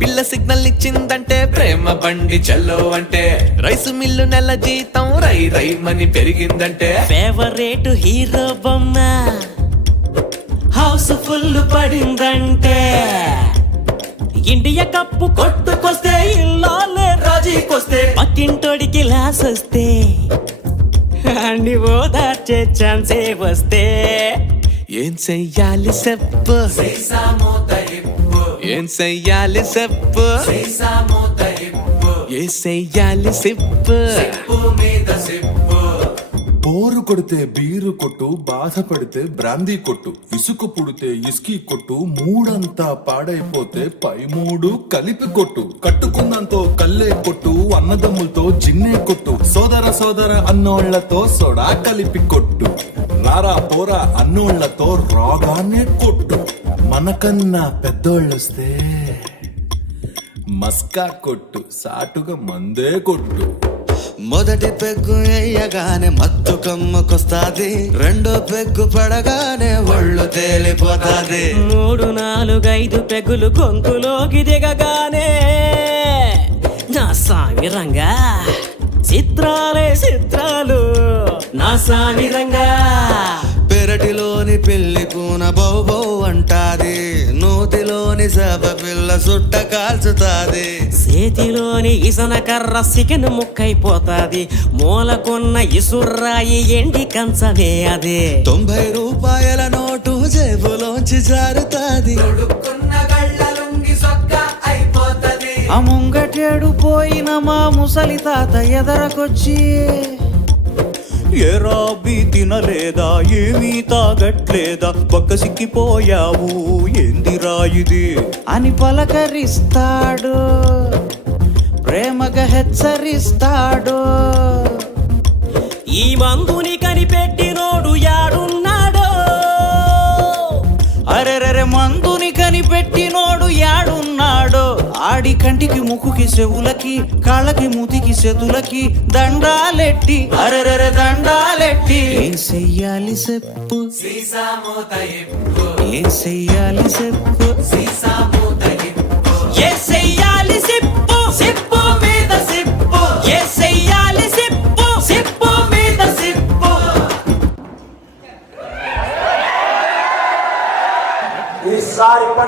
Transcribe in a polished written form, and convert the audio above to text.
పిల్ల సిగ్నల్ ఇచ్చిందంటే ప్రేమ బండి చల్లో అంటే రైసు మిల్లు నెల జీతం రై రై మని పెరిగిందంటే ఫేవరెట్ హీరో బొమ్మ హౌస్ ఫుల్ పడిందంటే ఇండియా కప్పు కొట్టుకొస్తే ఇల్లాలే రాజీకొస్తే పక్కింటోడికి లాస్ వస్తే అన్ని ఓదార్చే ఛాన్సే వస్తే ఏం చెయ్యాలి చెప్పు ఏం చెయ్యాలి చెప్పు ఏ చెయ్యాలి చెప్పు బోరు కొడితే బీరు కొట్టు, బాధపడితే బ్రాందీ కొట్టు, ఇసుకు పుడితే ఇస్కీ కొట్టు, మూడంతా పాడైపోతే పై మూడు కలిపి కొట్టు, కట్టుకున్నంతో కల్లే కొట్టు, అన్నదమ్ములతో జిన్నే కొట్టు, సోదర సోదర అన్నోళ్లతో సోడా కలిపి కొట్టు, రారా పోరా అన్నోళ్లతో రాగానే కొట్టు, మనకన్నా పెద్దోళ్ళొస్తే మస్కా కొట్టు, సాటుగా మందే కొట్టు. మొదటి పెగ్గు వేయగానే మత్తు కమ్ముకొస్తాది, రెండో పెగ్గు పడగానే ఒళ్ళు తేలిపోతాది, 3, 4, 5 పెగులు గొంతులోకి దిగగానే నా సామిరంగా చిత్రాలే చిత్రాలు నా సామిరంగా పెరటిలోని పెళ్లి కూన బౌబౌ అంటాది, నూతిలోని సభ పిల్ల సుట్ట కాల్చుతాది, చేతిలోని ఇసన కర్ర సికెన్ ముక్కైపోతాది, మూలకున్న ఇసుర్రాయి ఎండి కంచమే అదే, 90 రూపాయల నోటు జేబులోంచి జారుతాది, ఆ ముంగటేడు పోయిన మా ముసలి తాత ఎదరకొచ్చి ఏరాబి తినలేదా, ఏమీ తాగట్లేదా, పక్క సిక్కిపోయావు ఏందిరా ఇది అని పలకరిస్తాడు, ప్రేమగా హెచ్చరిస్తాడు. ఈ మందుని కనిపెట్టినోడు యాడున్నాడో, అరెరెరె మందుని కనిపెట్టినోడు యాడున్నాడో, ఆడి కంటికి ముక్కుకి చెవులకి కాళ్ళకి మూతికి చేతులకి దండాలెట్టి అరెరెరె దండాలెట్టి ఏం చెయ్యాలి చెప్పు ఏం చెయ్యాలి చెప్పు ఏ